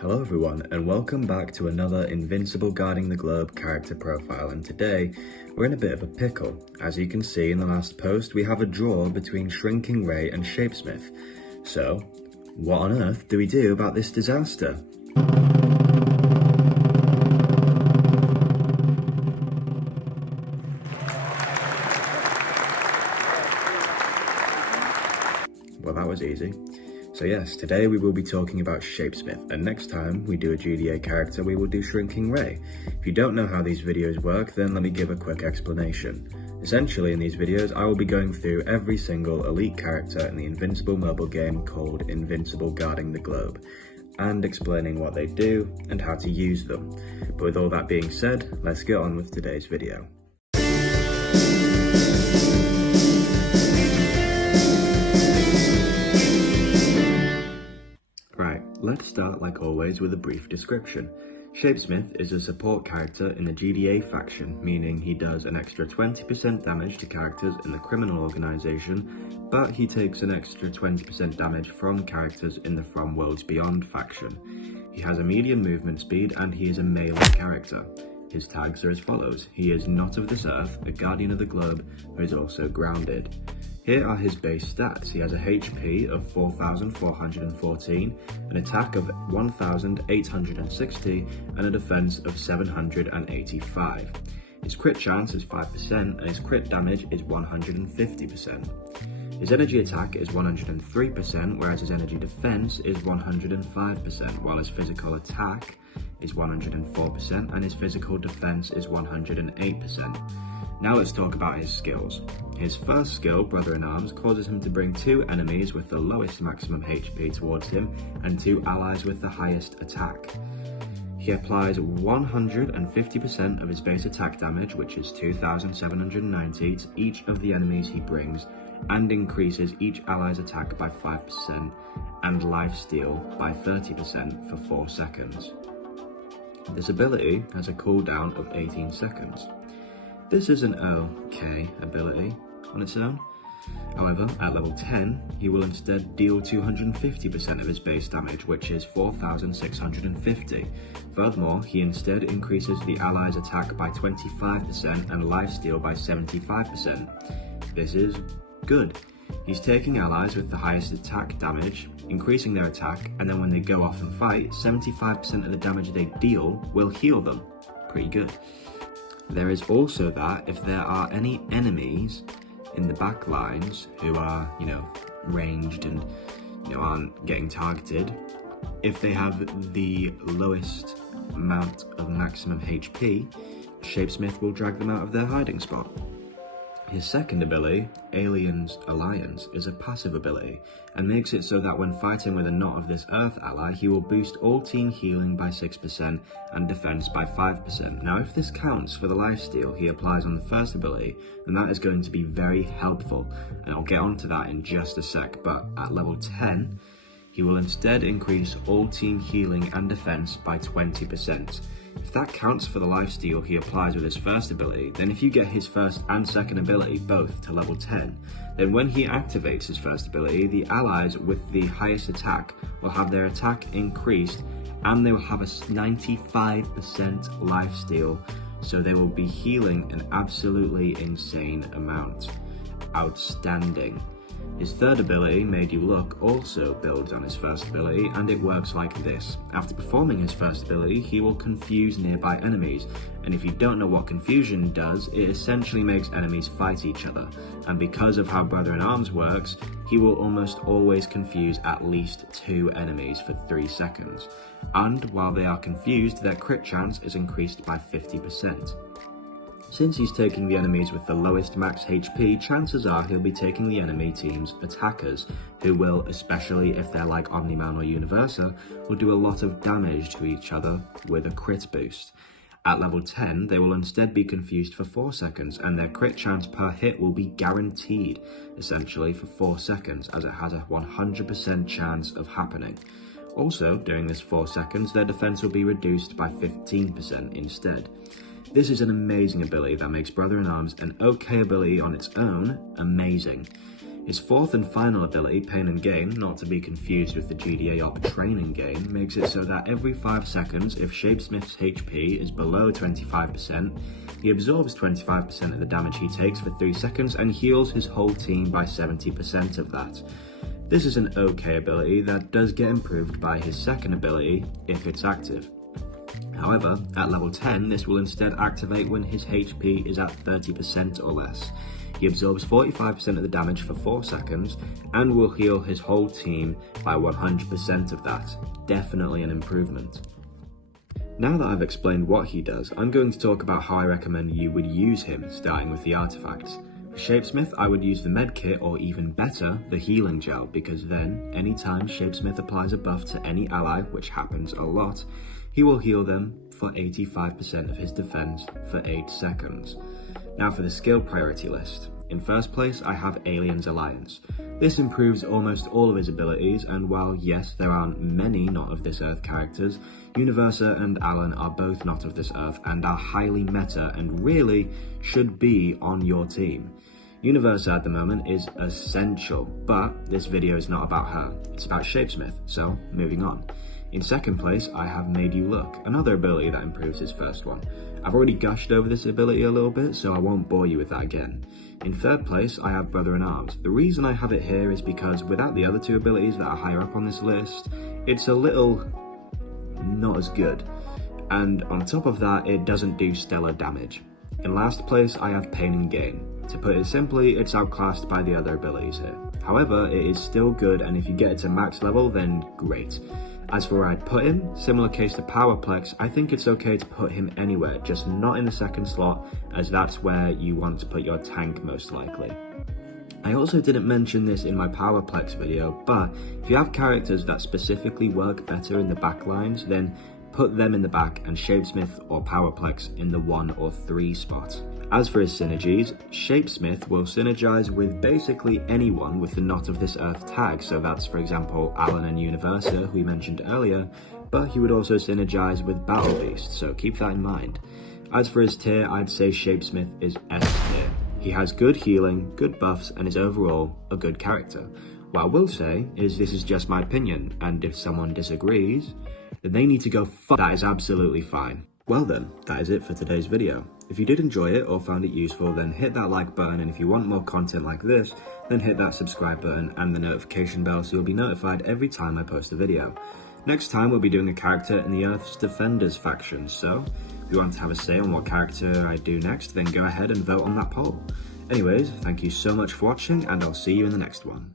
Hello everyone, and welcome back to another Invincible Guarding the Globe character profile, and today we're in a bit of a pickle. As you can see in the last post, we have a draw between Shrinking Ray and Shapesmith. So, what on earth do we do about this disaster? Well, that was easy. So yes, today we will be talking about Shapesmith, and next time we do a GDA character, we will do Shrinking Ray. If you don't know how these videos work, then let me give a quick explanation. Essentially, in these videos, I will be going through every single elite character in the Invincible mobile game called Invincible Guarding the Globe, and explaining what they do and how to use them. But with all that being said, let's get on with today's video. Right, let's start like always with a brief description. Shapesmith is a support character in the GDA faction, meaning he does an extra 20% damage to characters in the criminal organization, but he takes an extra 20% damage from characters in the From Worlds Beyond faction. He has a medium movement speed and he is a melee character. His tags are as follows: he is not of this earth, a guardian of the globe, who is also grounded. Here are his base stats. He has a HP of 4,414, an attack of 1,860, and a defense of 785. His crit chance is 5%, and his crit damage is 150%. His energy attack is 103%, whereas his energy defense is 105%, while his physical attack is 104%, and his physical defense is 108%. Now let's talk about his skills. His first skill, Brother in Arms, causes him to bring 2 enemies with the lowest maximum HP towards him and 2 allies with the highest attack. He applies 150% of his base attack damage, which is 2,790, to each of the enemies he brings, and increases each ally's attack by 5% and lifesteal by 30% for 4 seconds. This ability has a cooldown of 18 seconds. This is an okay ability on its own. However, at level 10, he will instead deal 250% of his base damage, which is 4,650. Furthermore, he instead increases the ally's attack by 25% and lifesteal by 75%. This is good. He's taking allies with the highest attack damage, increasing their attack, and then when they go off and fight, 75% of the damage they deal will heal them. Pretty good. There is also that if there are any enemies in the back lines who are, ranged and, aren't getting targeted, if they have the lowest amount of maximum HP, Shapesmith will drag them out of their hiding spot. His second ability, Alien's Alliance, is a passive ability and makes it so that when fighting with a Not of This Earth ally, he will boost all team healing by 6% and defense by 5%. Now, if this counts for the lifesteal he applies on the first ability, then that is going to be very helpful, and I'll get onto that in just a sec, but at level 10, he will instead increase all team healing and defense by 20%. If that counts for the lifesteal he applies with his first ability, then if you get his first and second ability both to level 10, then when he activates his first ability, the allies with the highest attack will have their attack increased and they will have a 95% lifesteal, so they will be healing an absolutely insane amount. Outstanding. His third ability, Made You Look, also builds on his first ability, and it works like this. After performing his first ability, he will confuse nearby enemies, and if you don't know what confusion does, it essentially makes enemies fight each other, and because of how Brother in Arms works, he will almost always confuse at least 2 enemies for 3 seconds, and while they are confused, their crit chance is increased by 50%. Since he's taking the enemies with the lowest max HP, chances are he'll be taking the enemy team's attackers, who will, especially if they're like Omni-Man or Universa, will do a lot of damage to each other with a crit boost. At level 10, they will instead be confused for 4 seconds, and their crit chance per hit will be guaranteed, essentially for 4 seconds, as it has a 100% chance of happening. Also, during this 4 seconds, their defense will be reduced by 15% instead. This is an amazing ability that makes Brother in Arms an okay ability on its own amazing. His fourth and final ability, Pain and Gain, not to be confused with the GDA Op Training Gain, makes it so that every 5 seconds, if Shapesmith's HP is below 25%, he absorbs 25% of the damage he takes for 3 seconds and heals his whole team by 70% of that. This is an okay ability that does get improved by his second ability if it's active. However, at level 10, this will instead activate when his HP is at 30% or less. He absorbs 45% of the damage for 4 seconds and will heal his whole team by 100% of that. Definitely an improvement. Now that I've explained what he does, I'm going to talk about how I recommend you would use him, starting with the artifacts. For Shapesmith, I would use the medkit, or even better, the healing gel, because then, anytime Shapesmith applies a buff to any ally, which happens a lot, he will heal them for 85% of his defense for 8 seconds. Now for the skill priority list. In first place, I have Aliens Alliance. This improves almost all of his abilities, and while yes, there aren't many not of this earth characters, Universa and Alan are both not of this earth and are highly meta and really should be on your team. Universa at the moment is essential, but this video is not about her, it's about Shapesmith, so moving on. In second place, I have Made You Look, another ability that improves his first one. I've already gushed over this ability a little bit, so I won't bore you with that again. In third place, I have Brother in Arms. The reason I have it here is because without the other 2 abilities that are higher up on this list, it's a little not as good. And on top of that, it doesn't do stellar damage. In last place, I have Pain and Gain. To put it simply, it's outclassed by the other abilities here. However, it is still good, and if you get it to max level, then great. As for where I'd put him, similar case to Powerplex, I think it's okay to put him anywhere, just not in the second slot, as that's where you want to put your tank most likely. I also didn't mention this in my Powerplex video, but if you have characters that specifically work better in the back lines, then put them in the back and Shapesmith or Powerplex in the 1 or 3 spot. As for his synergies, Shapesmith will synergize with basically anyone with the Not of This Earth tag, so that's for example Alan and Universa, who we mentioned earlier, but he would also synergize with Battle Beast, so keep that in mind. As for his tier, I'd say Shapesmith is S tier. He has good healing, good buffs, and is overall a good character. What I will say is this is just my opinion, and if someone disagrees, then they need to go fuck. That is absolutely fine. Well then, that is it for today's video. If you did enjoy it or found it useful, then hit that like button, and if you want more content like this, then hit that subscribe button and the notification bell so you'll be notified every time I post a video. Next time we'll be doing a character in the Earth's Defenders faction, so if you want to have a say on what character I do next, then go ahead and vote on that poll. Anyways, thank you so much for watching, and I'll see you in the next one.